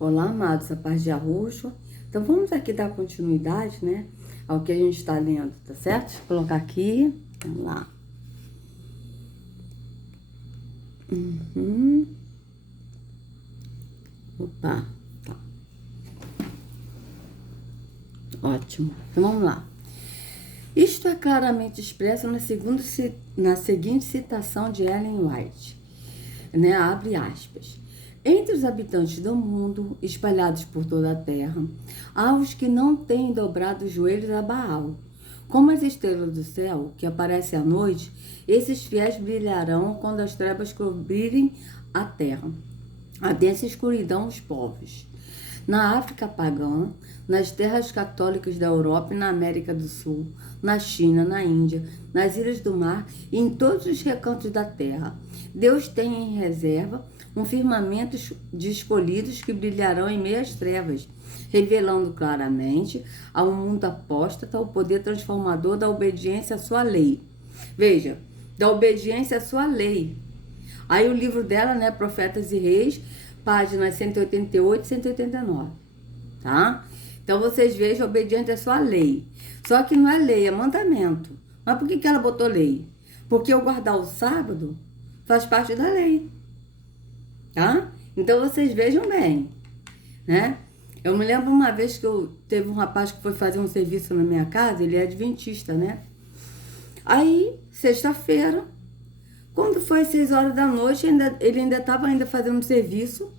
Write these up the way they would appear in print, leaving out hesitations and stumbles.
Olá, amados, a paz de Arruxo. Então, vamos aqui dar continuidade, né, ao que a gente está lendo, tá certo? Deixa eu colocar aqui, vamos lá. Opa, tá. Ótimo. Então, vamos lá. Isto é claramente expresso na seguinte citação de Ellen White, né, abre aspas. Entre os habitantes do mundo, espalhados por toda a terra, há os que não têm dobrado os joelhos a Baal. Como as estrelas do céu, que aparecem à noite, esses fiéis brilharão quando as trevas cobrirem a terra. A densa escuridão os povos. Na África pagã, nas terras católicas da Europa e na América do Sul, na China, na Índia, nas ilhas do mar e em todos os recantos da terra, Deus tem em reserva um firmamento de escolhidos que brilharão em meio às trevas, revelando claramente ao mundo apóstata o poder transformador da obediência à sua lei. Veja, da obediência à sua lei. Aí o livro dela, né, Profetas e Reis, páginas 188 e 189, tá? Então vocês vejam, obediente à sua lei. Só que não é lei, é mandamento. Mas por que ela botou lei? Porque eu guardar o sábado faz parte da lei, tá? Então vocês vejam bem, né? Eu me lembro uma vez que teve um rapaz que foi fazer um serviço na minha casa, ele é adventista, né? Aí, sexta-feira, quando foi 6 horas da noite, ele ainda estava fazendo serviço,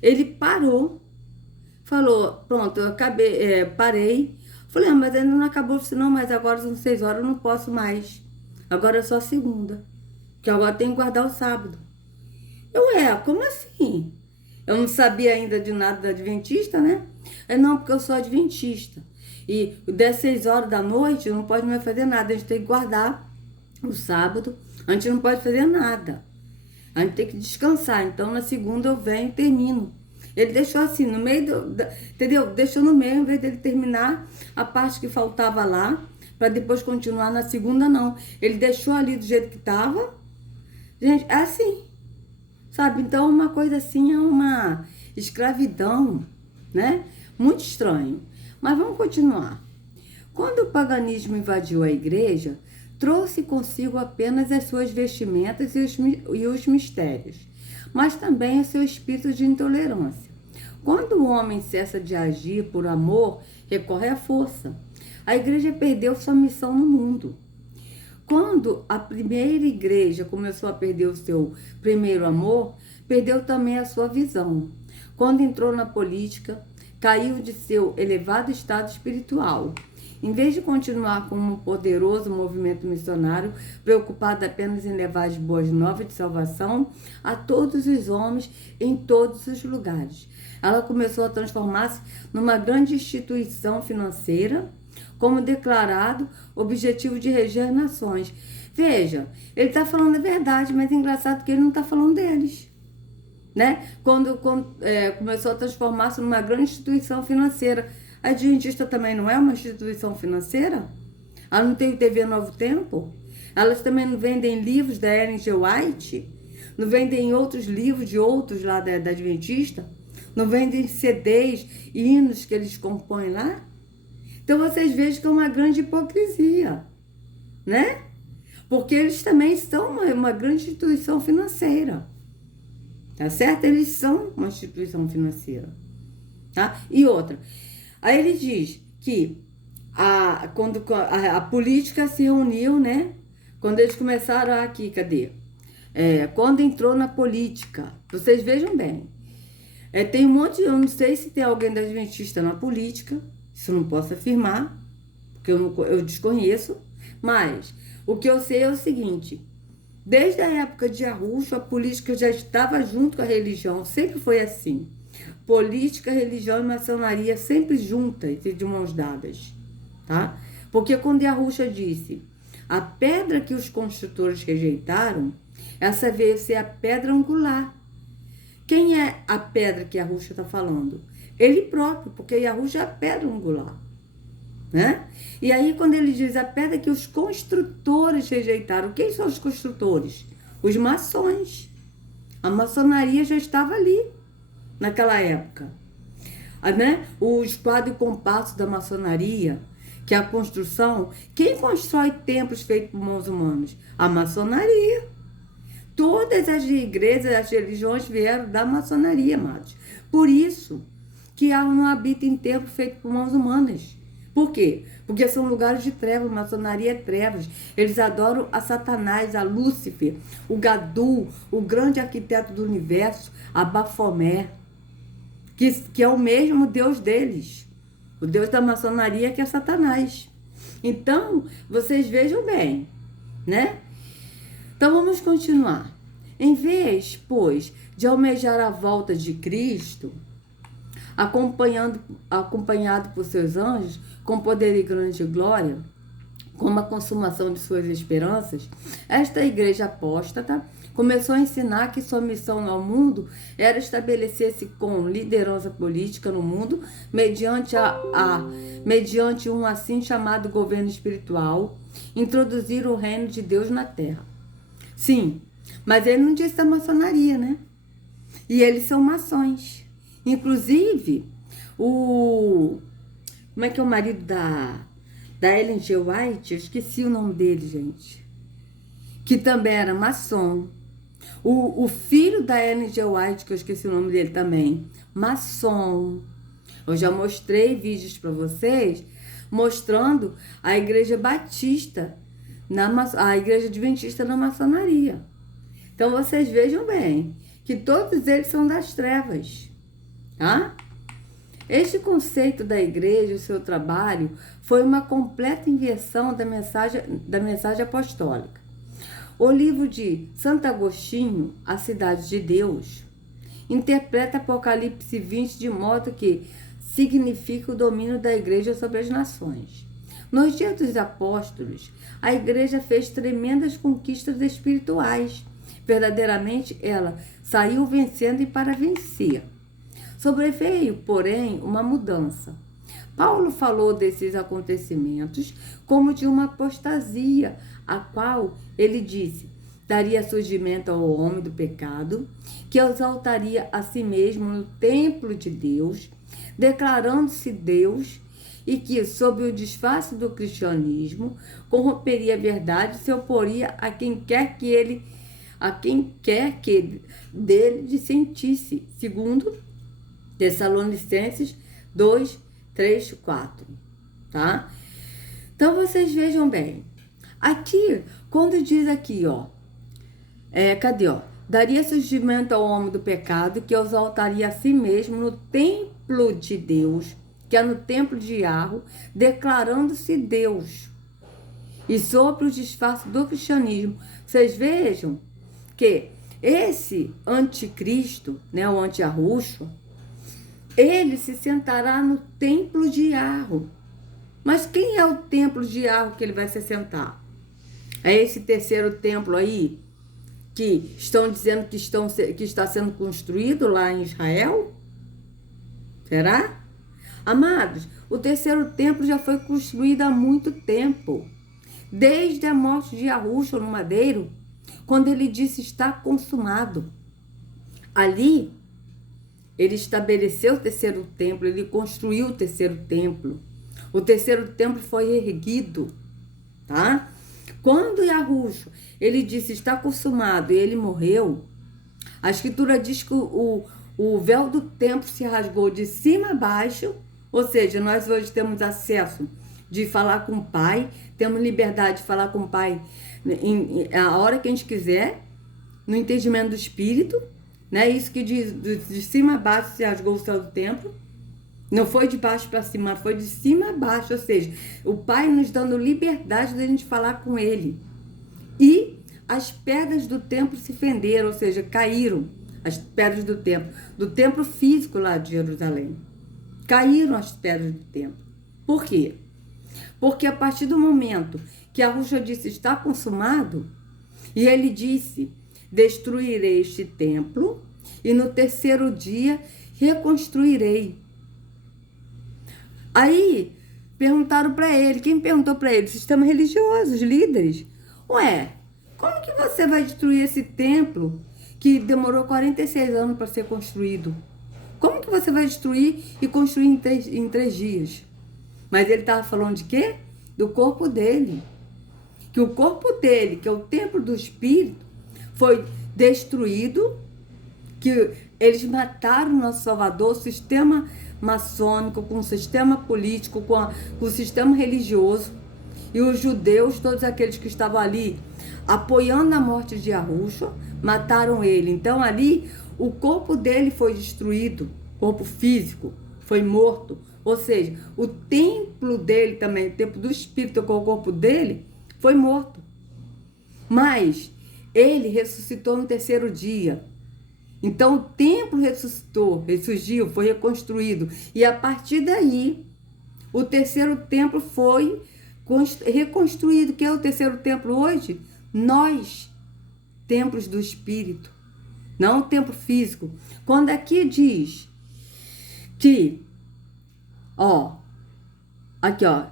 ele parou, falou, pronto, eu parei. Falei, mas ainda não acabou. Eu falei, não, mas agora são 6 horas, eu não posso mais. Agora é só segunda, que agora tem que guardar o sábado. Como assim? Eu não sabia ainda de nada da adventista, né? Não, porque eu sou adventista. E das 6 horas da noite, não pode mais fazer nada, a gente tem que guardar o sábado, a gente não pode fazer nada. A gente tem que descansar. Então, na segunda eu venho e termino. Ele deixou assim, no meio entendeu? Deixou no meio, em vez dele terminar a parte que faltava lá, para depois continuar na segunda, não. Ele deixou ali do jeito que estava. Gente, é assim, sabe? Então, uma coisa assim é uma escravidão, né? Muito estranho. Mas vamos continuar. Quando o paganismo invadiu a igreja, trouxe consigo apenas as suas vestimentas e os mistérios, mas também o seu espírito de intolerância. Quando o homem cessa de agir por amor, recorre à força. A igreja perdeu sua missão no mundo. Quando a primeira igreja começou a perder o seu primeiro amor, perdeu também a sua visão. Quando entrou na política, caiu de seu elevado estado espiritual. Em vez de continuar como um poderoso movimento missionário, preocupado apenas em levar as boas novas de salvação a todos os homens em todos os lugares, ela começou a transformar-se numa grande instituição financeira, como declarado objetivo de reger nações. Veja, ele está falando a verdade, mas é engraçado que ele não está falando deles, né? Quando começou a transformar-se numa grande instituição financeira. A Adventista também não é uma instituição financeira? Ela não tem TV Novo Tempo? Elas também não vendem livros da Ellen G. White? Não vendem outros livros de outros lá da Adventista? Não vendem CDs, hinos que eles compõem lá? Então vocês vejam que é uma grande hipocrisia, né? Porque eles também são uma grande instituição financeira. Tá certo? Eles são uma instituição financeira. Tá? E outra. Aí ele diz que quando a política se reuniu, né? Quando eles começaram aqui, cadê? Quando entrou na política, vocês vejam bem. Tem um monte, eu não sei se tem alguém da Adventista na política, isso eu não posso afirmar, porque eu desconheço, mas o que eu sei é o seguinte: desde a época de Arruxo, a política já estava junto com a religião, sempre foi assim. Política, religião e maçonaria sempre juntas e de mãos dadas, tá? Porque quando Arruxo disse, a pedra que os construtores rejeitaram, essa veio ser a pedra angular. Quem é a pedra que Arruxo está falando? Ele próprio, porque Arruxo é a pedra angular, né? E aí quando ele diz a pedra que os construtores rejeitaram, quem são os construtores? Os maçons. A maçonaria já estava ali naquela época. né? O esquadro e compasso da maçonaria, que é a construção. Quem constrói templos feitos por mãos humanas? A maçonaria. Todas as igrejas, as religiões vieram da maçonaria, amados. Por isso que ela não habita em templo feito por mãos humanas. Por quê? Porque são lugares de trevas, maçonaria é trevas. Eles adoram a Satanás, a Lúcifer, o Gadu, o grande arquiteto do universo, a Bafomé, que é o mesmo Deus deles. O Deus da maçonaria que é Satanás. Então, vocês vejam bem, né? Então, vamos continuar. Em vez, pois, de almejar a volta de Cristo, acompanhado por seus anjos, com poder e grande glória, como a consumação de suas esperanças, esta igreja apóstata começou a ensinar que sua missão ao mundo era estabelecer-se com liderança política no mundo mediante um assim chamado governo espiritual, introduzir o reino de Deus na terra. Sim, mas ele não disse da maçonaria, né? E eles são maçons. Inclusive, como é que é o marido da Ellen G. White? Eu esqueci o nome dele, gente. Que também era maçom. O filho da Ellen G. White, que eu esqueci o nome dele também, maçom. Eu já mostrei vídeos para vocês mostrando a igreja batista, a igreja adventista na maçonaria. Então vocês vejam bem que todos eles são das trevas, tá? Este conceito da igreja e o seu trabalho foi uma completa inversão da mensagem apostólica. O livro de Santo Agostinho, A Cidade de Deus, interpreta Apocalipse 20 de modo que significa o domínio da igreja sobre as nações. Nos dias dos apóstolos, a igreja fez tremendas conquistas espirituais. Verdadeiramente, ela saiu vencendo e para vencer. Sobreveio, porém, uma mudança. Paulo falou desses acontecimentos como de uma apostasia, a qual ele disse, daria surgimento ao homem do pecado, que exaltaria a si mesmo no templo de Deus, declarando-se Deus, e que, sob o disfarce do cristianismo, corromperia a verdade e se oporia a quem quer que dele dissentisse, segundo Tessalonicenses 2, 3, 4, tá? Então, vocês vejam bem. Aqui, quando diz aqui, ó, cadê, ó? Daria surgimento ao homem do pecado, que exaltaria a si mesmo no templo de Deus, que é no templo de Arro, declarando-se Deus. E sobre o disfarce do cristianismo, vocês vejam que esse anticristo, né, o anti-arruxo, ele se sentará no templo de Arro. Mas quem é o templo de Arro que ele vai se sentar? É esse terceiro templo aí, que estão dizendo que está sendo construído lá em Israel? Será? Amados, o terceiro templo já foi construído há muito tempo. Desde a morte de Arruxo no madeiro, quando ele disse está consumado. Ali, ele estabeleceu o terceiro templo, ele construiu o terceiro templo. O terceiro templo foi erguido, tá? Quando Arruxo, ele disse está consumado e ele morreu, a escritura diz que o véu do templo se rasgou de cima a baixo, ou seja, nós hoje temos acesso de falar com o Pai, temos liberdade de falar com o Pai a hora que a gente quiser, no entendimento do Espírito, né? Isso que diz de cima a baixo se rasgou o céu do templo. Não foi de baixo para cima, foi de cima a baixo, ou seja, o Pai nos dando liberdade de a gente falar com Ele. E as pedras do templo se fenderam, ou seja, caíram as pedras do templo físico lá de Jerusalém. Caíram as pedras do templo. Por quê? Porque a partir do momento que Arruxo disse está consumado, e ele disse, destruirei este templo e no terceiro dia reconstruirei. Aí perguntaram para ele, quem perguntou para ele? Sistema religioso, os líderes. Ué, como que você vai destruir esse templo que demorou 46 anos para ser construído? Como que você vai destruir e construir em 3 dias? Mas ele estava falando de quê? Do corpo dele. Que o corpo dele, que é o templo do Espírito, foi destruído, que eles mataram o nosso Salvador, o sistema maçônico, com o sistema político, com o sistema religioso, e os judeus, todos aqueles que estavam ali apoiando a morte de Yahushua, mataram ele. Então ali o corpo dele foi destruído, corpo físico, foi morto. Ou seja, o templo dele também, o templo do Espírito, com o corpo dele, foi morto. Mas ele ressuscitou no 3º dia. Então o templo ressuscitou, ressurgiu, foi reconstruído. E a partir daí, o 3º templo foi reconstruído. Que é o 3º templo hoje? Nós, templos do Espírito, não o templo físico. Quando aqui diz que,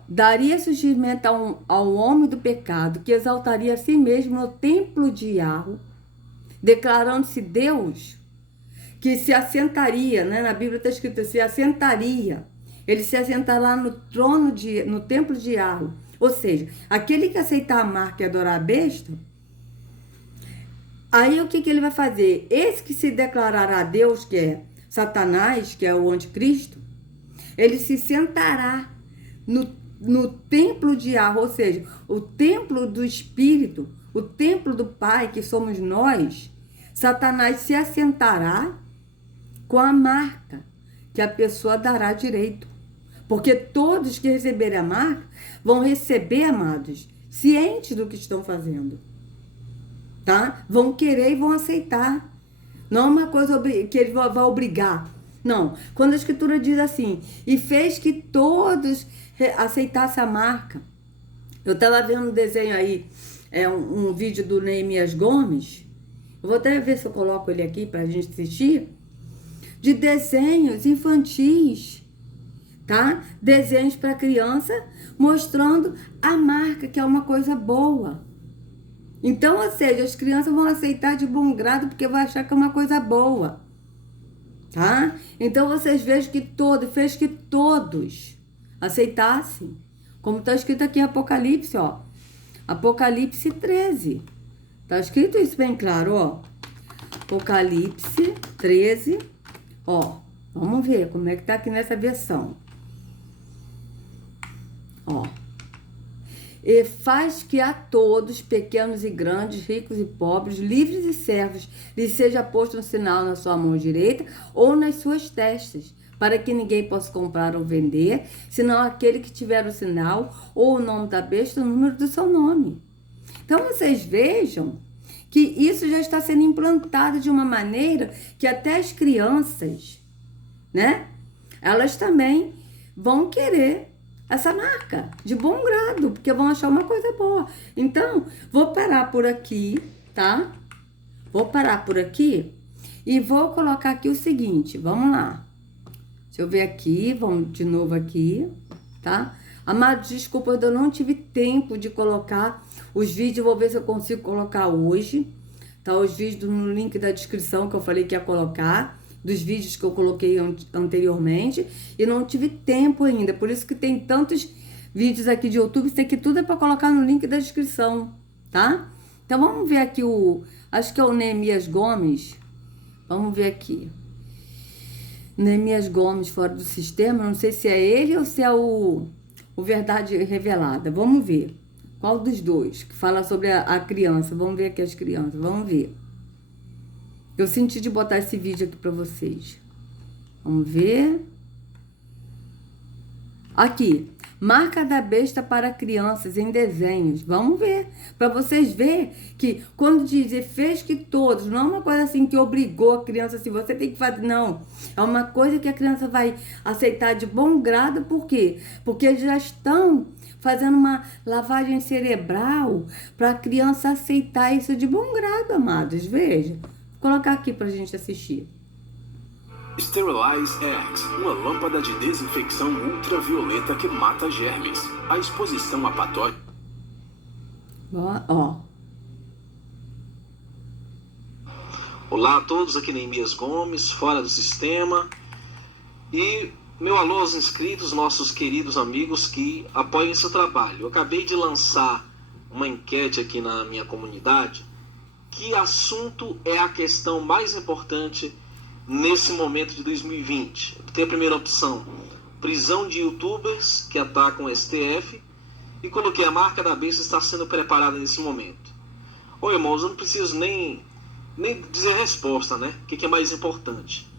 daria surgimento ao homem do pecado, que exaltaria a si mesmo no templo de Yahweh, declarando-se Deus, que se assentaria, né? Na Bíblia está escrito, se assentaria. Ele se assentará no trono, no templo de Yahweh. Ou seja, aquele que aceitar a marca e adorar a besta, aí o que ele vai fazer? Esse que se declarará a Deus, que é Satanás, que é o anticristo, ele se sentará no templo de Yahweh, ou seja, o templo do Espírito, o templo do Pai, que somos nós. Satanás se assentará com a marca que a pessoa dará direito. Porque todos que receberem a marca vão receber, amados, cientes do que estão fazendo. Tá? Vão querer e vão aceitar. Não é uma coisa que ele vai obrigar. Não. Quando a Escritura diz assim, e fez que todos aceitassem a marca. Eu estava vendo um desenho aí, um vídeo do Neemias Gomes. Eu vou até ver se eu coloco ele aqui para a gente assistir. De desenhos infantis, tá? Desenhos para criança, mostrando a marca, que é uma coisa boa. Então, ou seja, as crianças vão aceitar de bom grado, porque vão achar que é uma coisa boa, tá? Então, vocês vejam que fez que todos aceitassem. Como está escrito aqui em Apocalipse, Apocalipse 13. Está escrito isso bem claro, Apocalipse 13, vamos ver como é que tá aqui nessa versão. E faz que a todos, pequenos e grandes, ricos e pobres, livres e servos, lhes seja posto um sinal na sua mão direita ou nas suas testas, para que ninguém possa comprar ou vender, senão aquele que tiver o sinal ou o nome da besta, o número do seu nome. Então vocês vejam que isso já está sendo implantado de uma maneira que até as crianças, né? Elas também vão querer essa marca de bom grado, porque vão achar uma coisa boa. Então, vou parar por aqui, tá? Vou parar por aqui e vou colocar aqui o seguinte, vamos lá. Deixa eu ver aqui, vamos de novo aqui, tá? Amados, desculpa, eu não tive tempo de colocar os vídeos, vou ver se eu consigo colocar hoje, tá? Os vídeos no link da descrição que eu falei que ia colocar, dos vídeos que eu coloquei anteriormente, e não tive tempo ainda, por isso que tem tantos vídeos aqui de YouTube, isso aqui tudo é para colocar no link da descrição, tá? Então vamos ver aqui acho que é o Neemias Gomes, vamos ver aqui. Neemias Gomes fora do sistema, não sei se é ele ou se é o Verdade Revelada, vamos ver. Qual dos dois? Que fala sobre a criança, vamos ver aqui as crianças, vamos ver. Eu senti de botar esse vídeo aqui para vocês. Vamos ver. Aqui. Marca da besta para crianças em desenhos. Vamos ver. Para vocês verem que quando diz e fez que todos, não é uma coisa assim que obrigou a criança assim, você tem que fazer. Não. É uma coisa que a criança vai aceitar de bom grado. Por quê? Porque eles já estão fazendo uma lavagem cerebral para a criança aceitar isso de bom grado, amados. Veja. Vou colocar aqui pra gente assistir. Sterilize X, uma lâmpada de desinfecção ultravioleta que mata germes. A exposição a patógenos. Olá a todos, aqui Neemias Gomes, fora do sistema. E meu alô aos inscritos, nossos queridos amigos que apoiem esse trabalho. Eu acabei de lançar uma enquete aqui na minha comunidade. Que assunto é a questão mais importante nesse momento de 2020? Tem a primeira opção, prisão de youtubers que atacam o STF, e coloquei a marca da besta está sendo preparada nesse momento. Ô irmãos, eu não preciso nem dizer a resposta, né? O que é mais importante?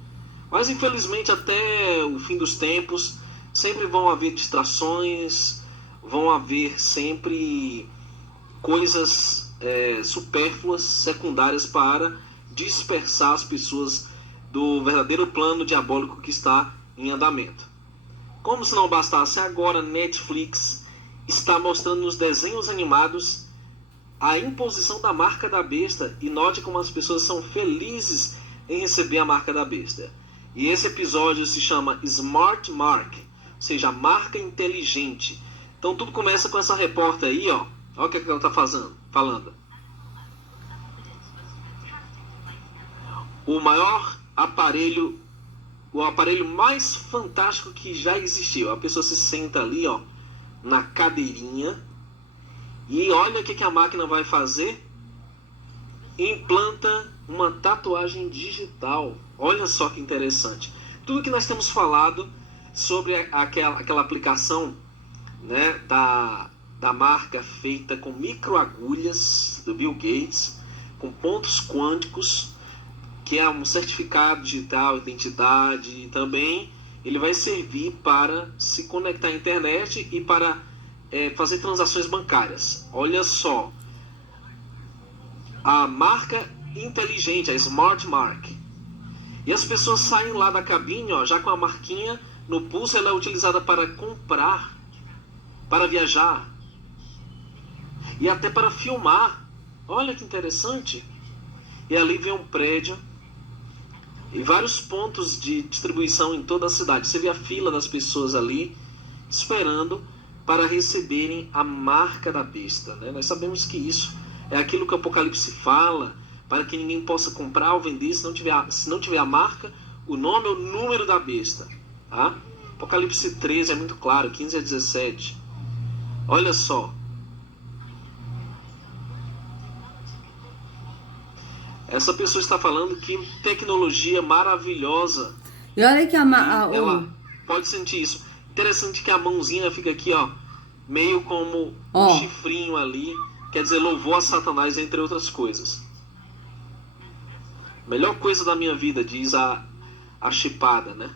Mas infelizmente até o fim dos tempos sempre vão haver distrações, vão haver sempre coisas supérfluas, secundárias para dispersar as pessoas do verdadeiro plano diabólico que está em andamento. Como se não bastasse, agora Netflix está mostrando nos desenhos animados a imposição da marca da besta, e note como as pessoas são felizes em receber a marca da besta. E esse episódio se chama Smart Mark, ou seja, a marca inteligente. Então tudo começa com essa repórter aí, ó. Olha o que ela está falando. O aparelho mais fantástico que já existiu. A pessoa se senta ali, ó, na cadeirinha, e olha o que a máquina vai fazer. Implanta uma tatuagem digital. Olha só que interessante. Tudo que nós temos falado sobre aquela aplicação, né, da marca feita com microagulhas do Bill Gates, com pontos quânticos, que é um certificado digital, identidade, e também ele vai servir para se conectar à internet e para fazer transações bancárias. Olha só, a marca inteligente, a Smart Mark. E as pessoas saem lá da cabine, ó, já com a marquinha no pulso. Ela é utilizada para comprar, para viajar e até para filmar. Olha que interessante. E ali vem um prédio e vários pontos de distribuição em toda a cidade. Você vê a fila das pessoas ali esperando para receberem a marca da besta, né? Nós sabemos que isso é aquilo que o Apocalipse fala, para que ninguém possa comprar ou vender se não tiver a marca, o nome ou o número da besta, tá? Apocalipse 13 é muito claro, 15 a 17. Olha só. Essa pessoa está falando que tecnologia maravilhosa. E olha que ela pode sentir isso. Interessante que a mãozinha fica aqui, ó, meio como um chifrinho ali. Quer dizer, louvor a Satanás, entre outras coisas. Melhor coisa da minha vida, diz a chipada, né?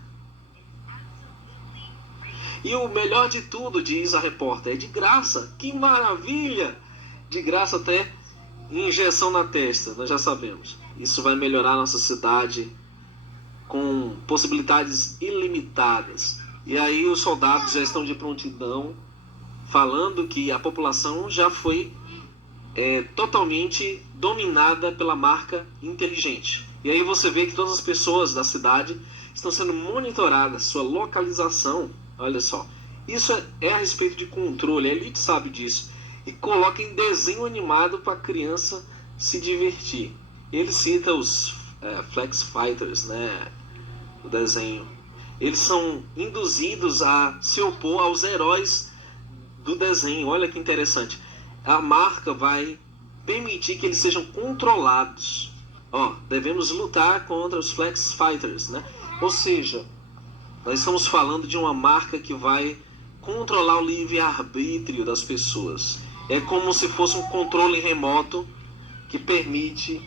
E o melhor de tudo, diz a repórter, é de graça. Que maravilha! De graça até injeção na testa, nós já sabemos. Isso vai melhorar a nossa cidade com possibilidades ilimitadas. E aí os soldados já estão de prontidão, falando que a população já foi totalmente dominada pela marca inteligente. E aí você vê que todas as pessoas da cidade estão sendo monitoradas, sua localização. Olha só, isso é a respeito de controle, a elite sabe disso. E coloca em desenho animado para a criança se divertir. Ele cita os Flex Fighters, né, o desenho. Eles são induzidos a se opor aos heróis do desenho. Olha que interessante. A marca vai permitir que eles sejam controlados. Devemos lutar contra os Flex Fighters, né? Ou seja, nós estamos falando de uma marca que vai controlar o livre-arbítrio das pessoas. É como se fosse um controle remoto que permite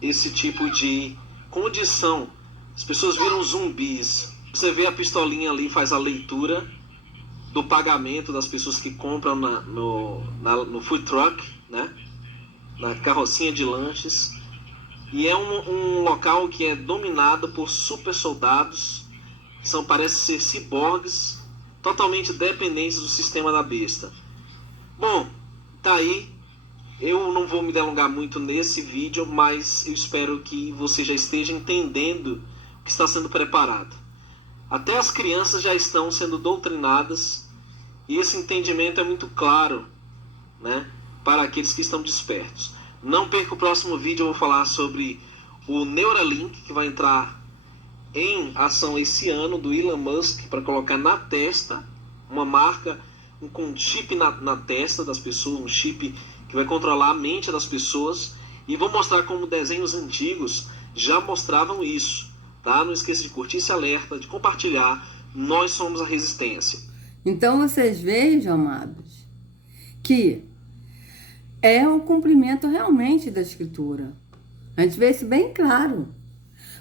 esse tipo de condição. As pessoas viram zumbis. Você vê a pistolinha ali, faz a leitura do pagamento das pessoas que compram no food truck, né? Na carrocinha de lanches. E é um local que é dominado por super soldados, parece ser ciborgues, totalmente dependentes do sistema da besta. Bom, tá aí. Eu não vou me delongar muito nesse vídeo, mas eu espero que você já esteja entendendo o que está sendo preparado. Até as crianças já estão sendo doutrinadas, e esse entendimento é muito claro, né, para aqueles que estão despertos. Não perca o próximo vídeo, eu vou falar sobre o Neuralink, que vai entrar em ação esse ano do Elon Musk para colocar na testa uma marca com um chip na testa das pessoas, um chip que vai controlar a mente das pessoas. E vou mostrar como desenhos antigos já mostravam isso, tá? Não esqueça de curtir esse alerta, de compartilhar. Nós somos a resistência. Então vocês vejam, amados, que é o cumprimento realmente da Escritura. A gente vê isso bem claro.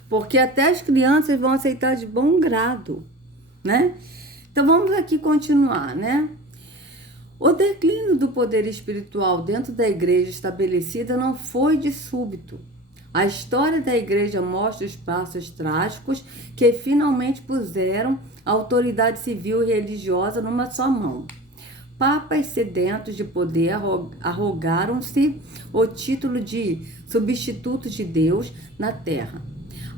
Porque até as crianças vão aceitar de bom grado, né? Então vamos aqui continuar, né? O declínio do poder espiritual dentro da igreja estabelecida não foi de súbito. A história da igreja mostra os passos trágicos que finalmente puseram a autoridade civil e religiosa numa só mão. Papas sedentos de poder arrogaram-se o título de substitutos de Deus na terra,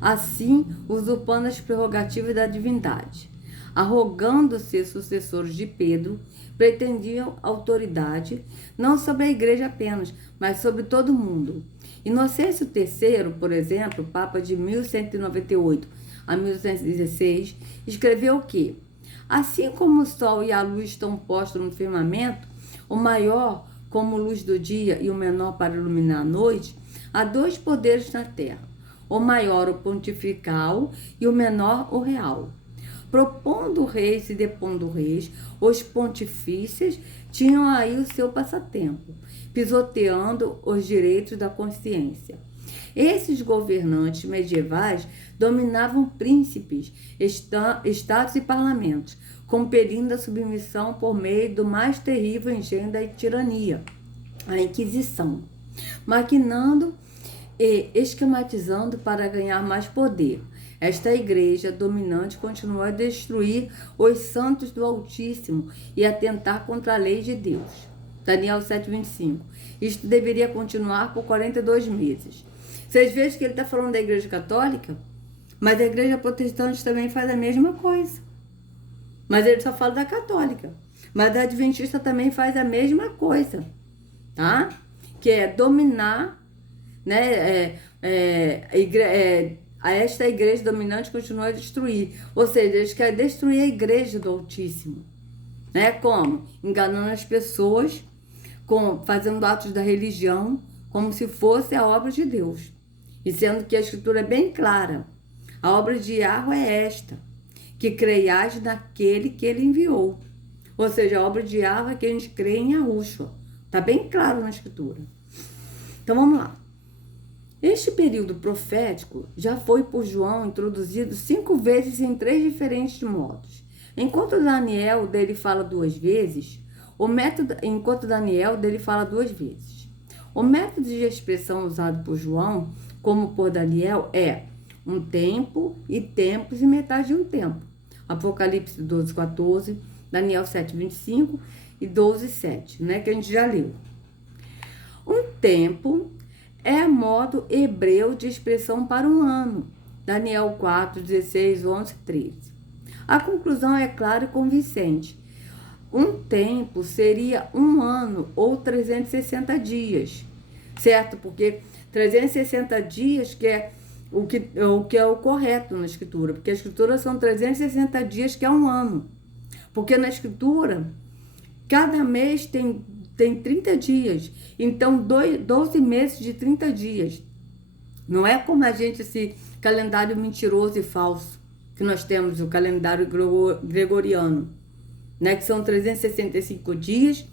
assim usurpando as prerrogativas da divindade. Arrogando-se sucessores de Pedro, pretendiam autoridade não sobre a igreja apenas, mas sobre todo o mundo. Inocêncio III, por exemplo, Papa de 1198 a 1116, escreveu que, assim como o sol e a luz estão postos no firmamento, o maior como luz do dia e o menor para iluminar a noite, há dois poderes na terra, o maior o pontifical e o menor o real. Propondo reis e depondo reis, os pontifícios tinham aí o seu passatempo, pisoteando os direitos da consciência. Esses governantes medievais dominavam príncipes, estados e parlamentos, compelindo a submissão por meio do mais terrível engenho da tirania, a Inquisição, maquinando e esquematizando para ganhar mais poder. Esta igreja dominante continuou a destruir os santos do Altíssimo e a atentar contra a lei de Deus. Daniel 7:25. Isto deveria continuar por 42 meses. Vocês vejam que ele está falando da igreja católica, mas a igreja protestante também faz a mesma coisa. Mas ele só fala da católica. Mas a adventista também faz a mesma coisa, tá? Que é dominar, né? Esta igreja dominante continua a destruir. Ou seja, eles querem destruir a igreja do Altíssimo. Né? Como? Enganando as pessoas, fazendo atos da religião, como se fosse a obra de Deus. E sendo que a Escritura é bem clara. A obra de Yahweh é esta, que creiais naquele que ele enviou. Ou seja, a obra de Yahweh é que a gente crê em Yahushua. Está bem claro na Escritura. Então vamos lá. Este período profético já foi por João introduzido 5 vezes em 3 diferentes modos. Enquanto Daniel dele fala 2 vezes, o método de expressão usado por João, como por Daniel, é um tempo e tempos e metade de um tempo. Apocalipse 12:14, Daniel 7:25 e 12:7, né, que a gente já leu. Um tempo é modo hebreu de expressão para um ano. Daniel 4:16, 11, 13. A conclusão é clara e convincente. Um tempo seria um ano ou 360 dias, certo? Porque 360 dias que é o que é o correto na Escritura. Porque a Escritura são 360 dias que é um ano. Porque na Escritura, cada mês tem 30 dias. Então, 12 meses de 30 dias. Não é como a gente, esse calendário mentiroso e falso, que nós temos, o calendário gregoriano, né? Que são 365 dias,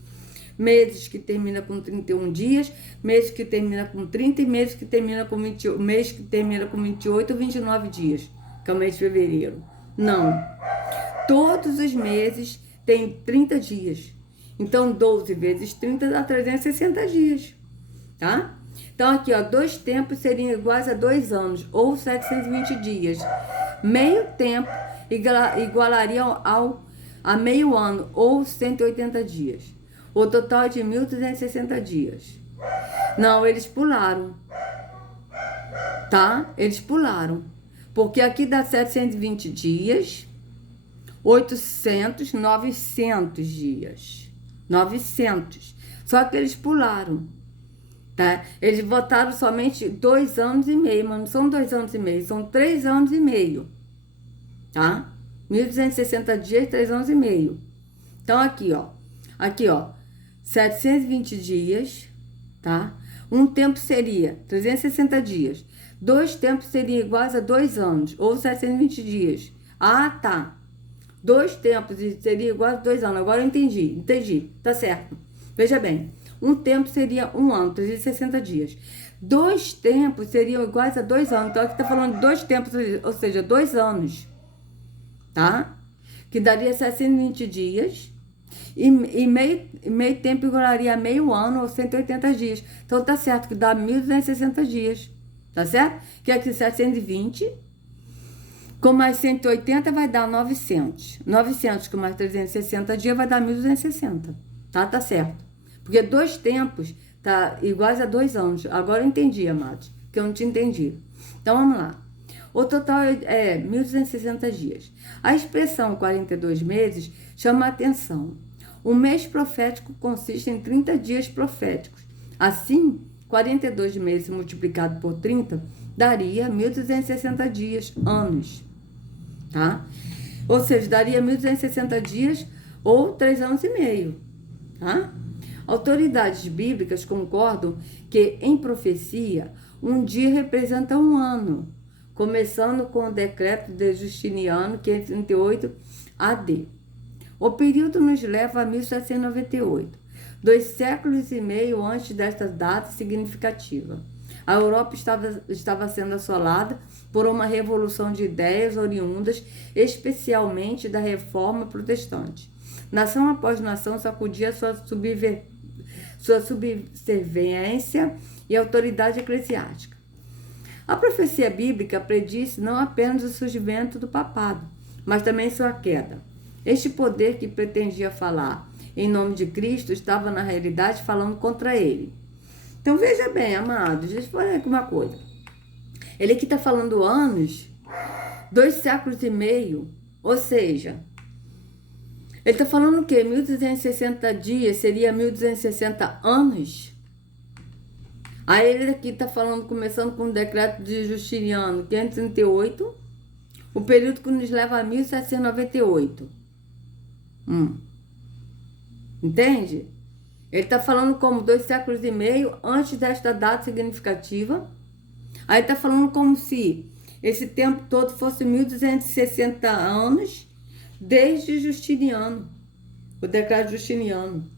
meses que termina com 31 dias, meses que termina com 30 e meses que termina com 28, mês que termina com 28 ou 29 dias, que é o mês de fevereiro. Não. Todos os meses têm 30 dias. Então, 12 vezes 30 dá 360 dias, tá? Então, aqui, ó, 2 tempos seriam iguais a 2 anos, ou 720 dias. Meio tempo igualaria a meio ano, ou 180 dias. O total é de 1.360 dias. Não, eles pularam, tá? Eles pularam. Porque aqui dá 720 dias, 800, 900 dias. 900. Só que eles pularam, tá? Eles votaram somente 2 anos e meio, mas não são 2 anos e meio, são 3 anos e meio. tá? 1.260 dias, 3 anos e meio. Então, aqui, ó, 720 dias, tá? Um tempo seria 360 dias. 2 tempos seriam iguais a 2 anos, ou 720 dias. Ah, tá. 2 tempos seria igual a 2 anos. Agora eu entendi, tá certo. Veja bem, um tempo seria 1 ano, 360 dias. 2 tempos seriam iguais a 2 anos. Então, aqui tá falando de 2 tempos, ou seja, 2 anos, tá? Que daria 720 dias. E meio tempo igualaria a meio ano, ou 180 dias. Então, tá certo que dá 1.260 dias. Tá certo? Que aqui 720, com mais 180 vai dar 900. 900 com mais 360 dias vai dar 1.260. Tá certo. Porque 2 tempos tá iguais a 2 anos. Agora eu entendi, amados, que eu não tinha entendido. Então, vamos lá. O total é 1.260 dias. A expressão 42 meses chama a atenção. Um mês profético consiste em 30 dias proféticos. Assim, 42 meses multiplicado por 30 daria 1.260 dias, anos, tá? Ou seja, daria 1.260 dias ou 3 anos e meio, tá? Autoridades bíblicas concordam que, em profecia, um dia representa um ano, começando com o decreto de Justiniano, 538 AD. O período nos leva a 1798, 2 séculos e meio antes desta data significativa. A Europa estava sendo assolada por uma revolução de ideias oriundas, especialmente da Reforma Protestante. Nação após nação sacudia sua subserviência e autoridade eclesiástica. A profecia bíblica predisse não apenas o surgimento do papado, mas também sua queda. Este poder que pretendia falar em nome de Cristo estava, na realidade, falando contra ele. Então, veja bem, amados, deixa eu falar aqui uma coisa. Ele aqui está falando anos, 2 séculos e meio, ou seja, ele está falando o quê? 1.260 dias seria 1.260 anos? Aí ele aqui está falando, começando com o decreto de Justiniano, 538, o período que nos leva a 1798. Entende? Ele está falando como 2 séculos e meio antes desta data significativa. Aí está falando como se esse tempo todo fosse 1.260 anos desde Justiniano, o decreto Justiniano,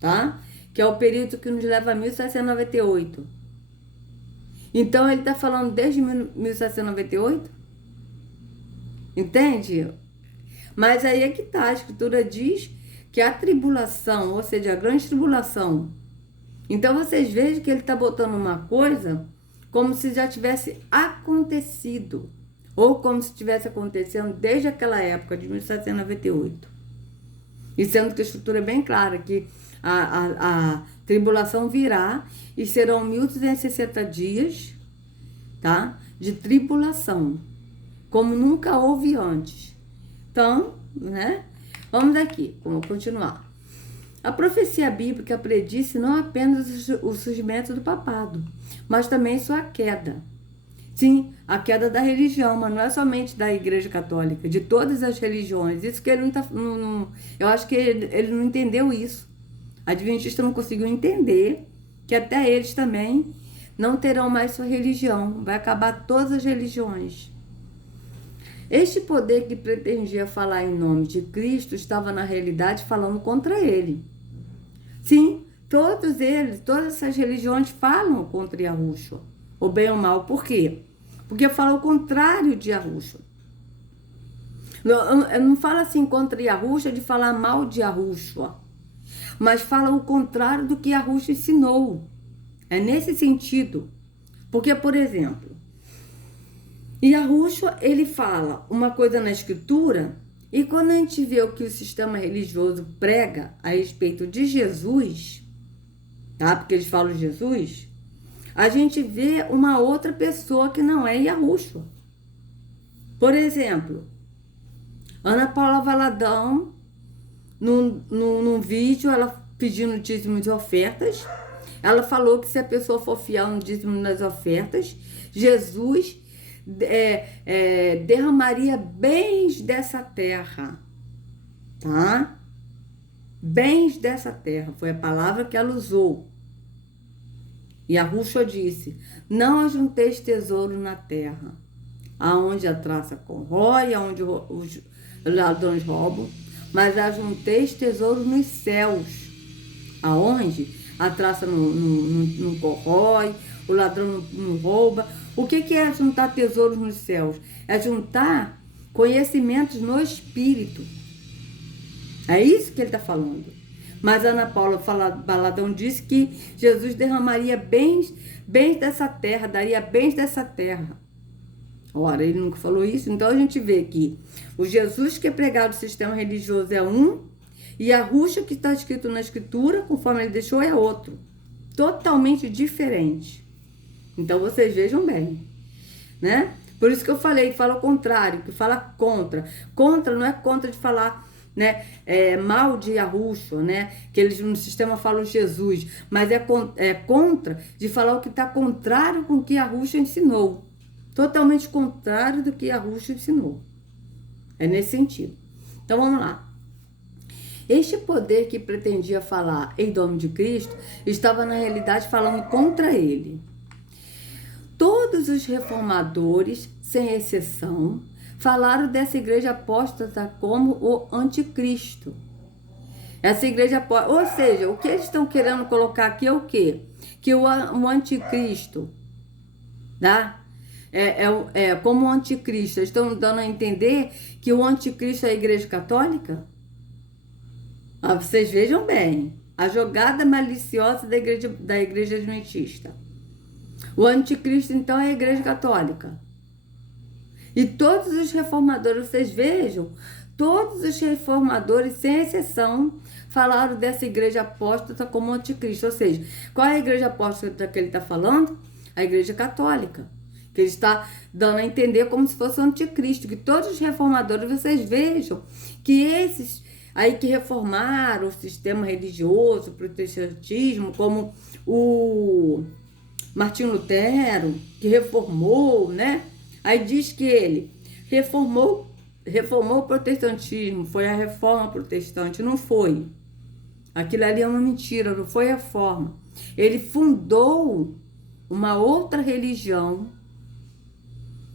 tá? Que é o período que nos leva a 1798. Então ele está falando desde 1798? Entende? Mas aí é que tá, a escritura diz que a tribulação, ou seja, a grande tribulação. Então vocês vejam que ele está botando uma coisa como se já tivesse acontecido, ou como se estivesse acontecendo desde aquela época de 1798. E sendo que a escritura é bem clara, que a tribulação virá e serão 1.260 dias, tá? De tribulação, como nunca houve antes. Então, né? Vamos aqui, vamos continuar. A profecia bíblica predisse não apenas o surgimento do papado, mas também sua queda. Sim, a queda da religião, mas não é somente da Igreja Católica, de todas as religiões. Isso que ele não tá, eu acho que ele não entendeu isso. A Adventista não conseguiu entender que até eles também não terão mais sua religião. Vai acabar todas as religiões. Este poder que pretendia falar em nome de Cristo estava, na realidade, falando contra ele. Sim, todos eles, todas essas religiões falam contra Yahushua, o bem ou mal. Por quê? Porque fala o contrário de Yahushua. Não fala assim contra Yahushua de falar mal de Yahushua, mas fala o contrário do que Yahushua ensinou. É nesse sentido. Porque, por exemplo, Yahushua, ele fala uma coisa na escritura, e quando a gente vê o que o sistema religioso prega a respeito de Jesus, tá? Porque eles falam Jesus, a gente vê uma outra pessoa que não é Yahushua. Por exemplo, Ana Paula Valadão, num vídeo, ela pedindo dízimos e ofertas, ela falou que se a pessoa for fiel no dízimo e nas ofertas, Jesus derramaria bens dessa terra, tá? Bens dessa terra, foi a palavra que ela usou. E Yahushua disse, não ajunteis tesouro na terra, aonde a traça corrói, aonde os ladrões roubam, mas ajunteis tesouro nos céus, aonde a traça não corrói, o ladrão não rouba. O que é juntar tesouros nos céus? É juntar conhecimentos no espírito. É isso que ele está falando. Mas Ana Paula Baladão disse que Jesus derramaria bens dessa terra, daria bens dessa terra. Ora, ele nunca falou isso. Então a gente vê que o Jesus que é pregado no sistema religioso é um, e a Yahushua que está escrito na escritura, conforme ele deixou, é outro. Totalmente diferente. Então vocês vejam bem, né? Por isso que eu falei que fala o contrário, que fala contra. Contra não é contra de falar, né, mal de Yahushua, né? Que eles no sistema falam Jesus, mas é contra de falar o que está contrário com o que Yahushua ensinou. Totalmente contrário do que Yahushua ensinou. É nesse sentido. Então vamos lá. Este poder que pretendia falar em nome de Cristo estava na realidade falando contra ele. Todos os reformadores, sem exceção, falaram dessa igreja apóstata como o anticristo. Essa igreja apóstata, ou seja, o que eles estão querendo colocar aqui é o quê? Que o anticristo, tá? Como o anticristo. Eles estão dando a entender que o anticristo é a igreja católica? Vocês vejam bem, a jogada maliciosa da igreja adventista. O anticristo, então, é a igreja católica. E todos os reformadores, vocês vejam, todos os reformadores, sem exceção, falaram dessa igreja apóstata como anticristo. Ou seja, qual é a igreja apóstata que ele está falando? A igreja católica. Que ele está dando a entender como se fosse o anticristo. Que todos os reformadores, vocês vejam, que esses aí que reformaram o sistema religioso, o protestantismo, como o Martinho Lutero, que reformou, né? Aí diz que ele reformou o protestantismo, foi a reforma protestante, não foi. Aquilo ali é uma mentira, não foi a reforma. Ele fundou uma outra religião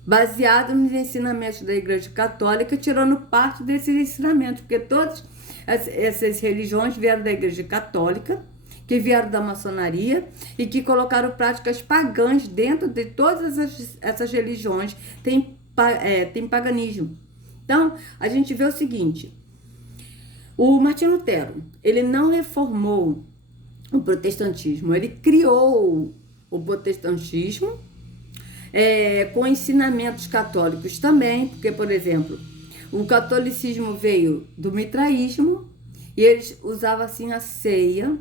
baseada nos ensinamentos da Igreja Católica, tirando parte desses ensinamentos, porque todas essas religiões vieram da Igreja Católica, que vieram da maçonaria e que colocaram práticas pagãs dentro de todas essas religiões. Tem paganismo. Então, a gente vê o seguinte, o Martinho Lutero, ele não reformou o protestantismo, ele criou o protestantismo com ensinamentos católicos também, porque, por exemplo, o catolicismo veio do mitraísmo e eles usavam assim a ceia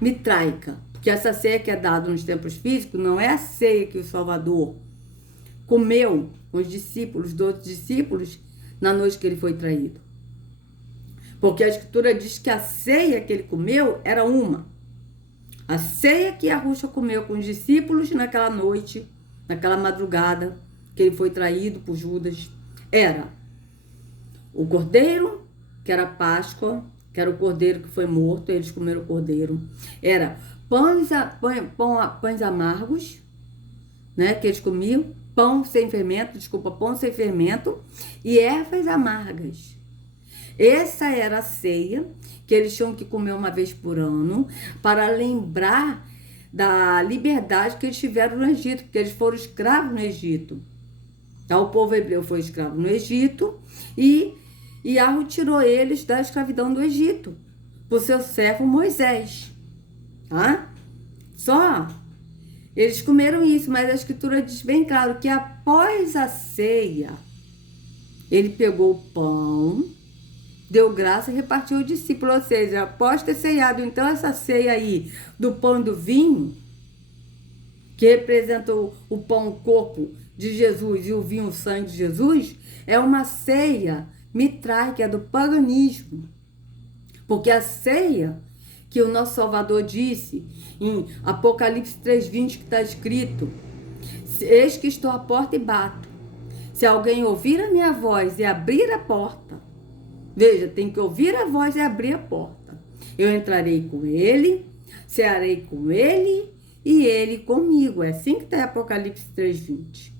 mitraica, porque essa ceia que é dada nos templos físicos não é a ceia que o Salvador comeu com os discípulos, dos outros discípulos, na noite que ele foi traído. Porque a Escritura diz que a ceia que ele comeu era uma. A ceia que Yahushua comeu com os discípulos naquela noite, naquela madrugada, que ele foi traído por Judas, era o cordeiro, que era Páscoa, que era o cordeiro que foi morto, eles comeram o cordeiro. Era pães amargos, né, que eles comiam, pão sem fermento, e ervas amargas. Essa era a ceia que eles tinham que comer uma vez por ano, para lembrar da liberdade que eles tiveram no Egito, porque eles foram escravos no Egito. Então, o povo hebreu foi escravo no Egito e Yahweh tirou eles da escravidão do Egito por seu servo Moisés. Tá? Só eles comeram isso, mas a Escritura diz bem claro que após a ceia, ele pegou o pão, deu graça e repartiu ao discípulo. Ou seja, após ter ceiado, então, essa ceia aí do pão e do vinho, que representa o pão, o corpo de Jesus, e o vinho, o sangue de Jesus, é uma ceia mitraica, é do paganismo. Porque a ceia que o nosso Salvador disse em Apocalipse 3:20, que está escrito: Eis que estou à porta e bato. Se alguém ouvir a minha voz e abrir a porta, veja, tem que ouvir a voz e abrir a porta. Eu entrarei com ele, cearei com ele e ele comigo. É assim que está em Apocalipse 3:20.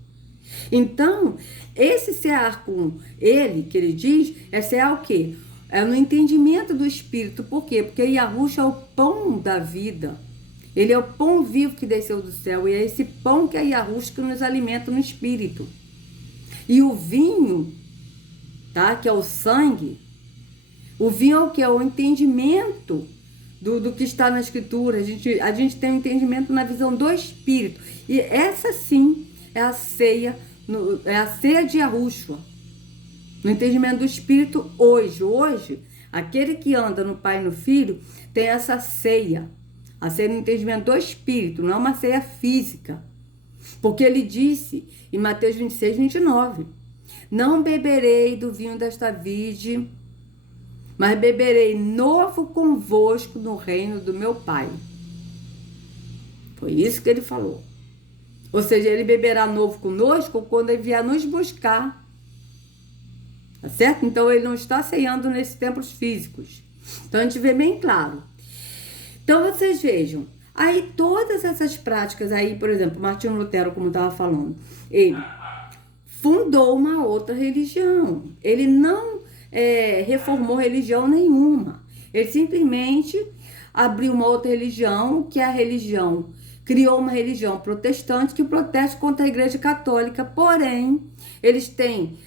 Então, esse cear com ele, que ele diz, é cear o quê? É no entendimento do Espírito. Por quê? Porque Yahushua é o pão da vida. Ele é o pão vivo que desceu do céu. E é esse pão que é Yahushua que nos alimenta no Espírito. E o vinho, tá? Que é o sangue. O vinho é o que? É o entendimento do que está na Escritura. A gente tem um entendimento na visão do Espírito. E essa sim é a ceia, é a ceia de Yahushua. No entendimento do Espírito hoje. Hoje, aquele que anda no Pai e no Filho tem essa ceia. A ceia no entendimento do Espírito, não é uma ceia física. Porque ele disse em Mateus 26:29, não beberei do vinho desta vide, mas beberei novo convosco no reino do meu Pai. Foi isso que ele falou. Ou seja, ele beberá novo conosco quando ele vier nos buscar. Tá certo? Então ele não está ceando nesses templos físicos. Então a gente vê bem claro. Então vocês vejam, aí todas essas práticas aí, por exemplo, Martinho Lutero, como estava falando, ele fundou uma outra religião. Ele não reformou religião nenhuma. Ele simplesmente abriu uma outra religião, que é a religião, criou uma religião protestante que protesta contra a Igreja Católica, porém, eles têm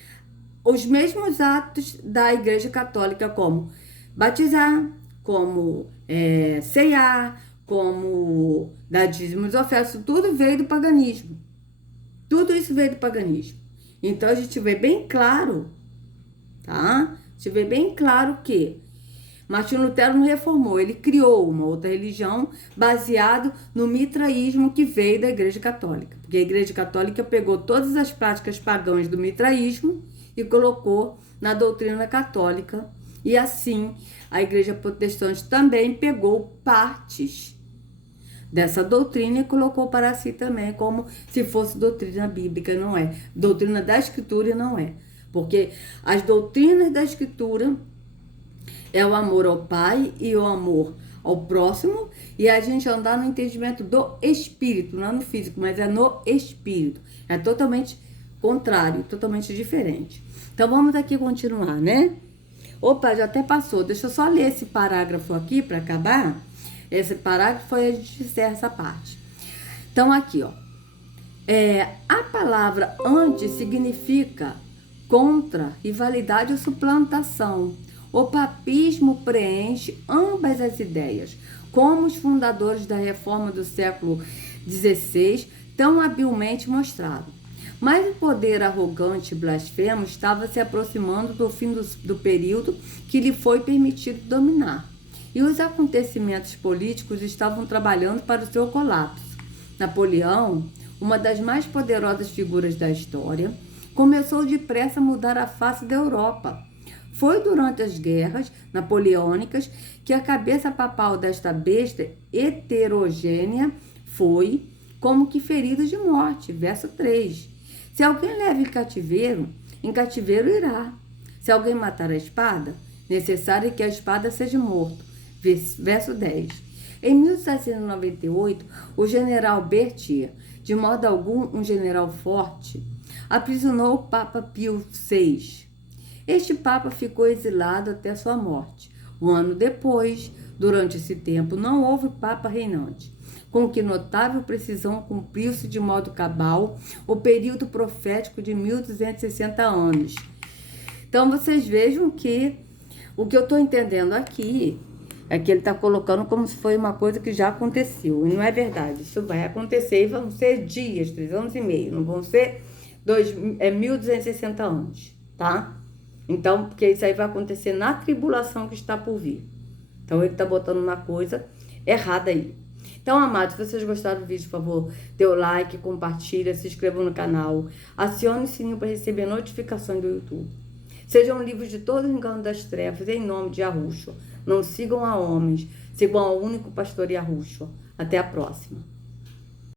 os mesmos atos da Igreja Católica, como batizar, como ceiar, como dar dízimos e ofertas, tudo veio do paganismo. Tudo isso veio do paganismo. Então a gente vê bem claro, tá? A gente vê bem claro que Martinho Lutero não reformou, ele criou uma outra religião baseado no mitraísmo que veio da Igreja Católica. Porque a Igreja Católica pegou todas as práticas pagãs do mitraísmo e colocou na doutrina católica. E assim, a Igreja Protestante também pegou partes dessa doutrina e colocou para si também, como se fosse doutrina bíblica, não é. Doutrina da Escritura não é. Porque as doutrinas da Escritura é o amor ao Pai e o amor ao próximo, e a gente andar no entendimento do Espírito, não é no físico, mas é no Espírito. É totalmente contrário, totalmente diferente. Então vamos aqui continuar, né? Opa, já até passou. Deixa eu só ler esse parágrafo aqui para acabar. Esse parágrafo a gente encerra essa parte. Então aqui, ó. A palavra anti significa contra, rivalidade ou suplantação. O papismo preenche ambas as ideias, como os fundadores da reforma do século XVI tão habilmente mostraram. Mas o poder arrogante e blasfemo estava se aproximando do fim do período que lhe foi permitido dominar. E os acontecimentos políticos estavam trabalhando para o seu colapso. Napoleão, uma das mais poderosas figuras da história, começou depressa a mudar a face da Europa. Foi durante as guerras napoleônicas que a cabeça papal desta besta heterogênea foi como que ferido de morte. Verso 3. Se alguém leva em cativeiro irá. Se alguém matar a espada, necessário é que a espada seja morto. Verso 10. Em 1798, o general Berthier, de modo algum um general forte, aprisionou o Papa Pio VI. Este Papa ficou exilado até sua morte. Um ano depois, durante esse tempo, não houve Papa reinante. Com que notável precisão cumpriu-se de modo cabal o período profético de 1260 anos. Então, vocês vejam que o que eu estou entendendo aqui é que ele está colocando como se foi uma coisa que já aconteceu. E não é verdade. Isso vai acontecer e vão ser dias, 3 anos e meio. Não vão ser 1260 anos, tá? Então, porque isso aí vai acontecer na tribulação que está por vir. Então, ele está botando uma coisa errada aí. Então, amados, se vocês gostaram do vídeo, por favor, dê o like, compartilha, se inscreva no canal, acione o sininho para receber notificações do YouTube. Sejam livres de todo engano das trevas, em nome de Yahushua. Não sigam a homens, sigam ao único pastor Yahushua. Até a próxima.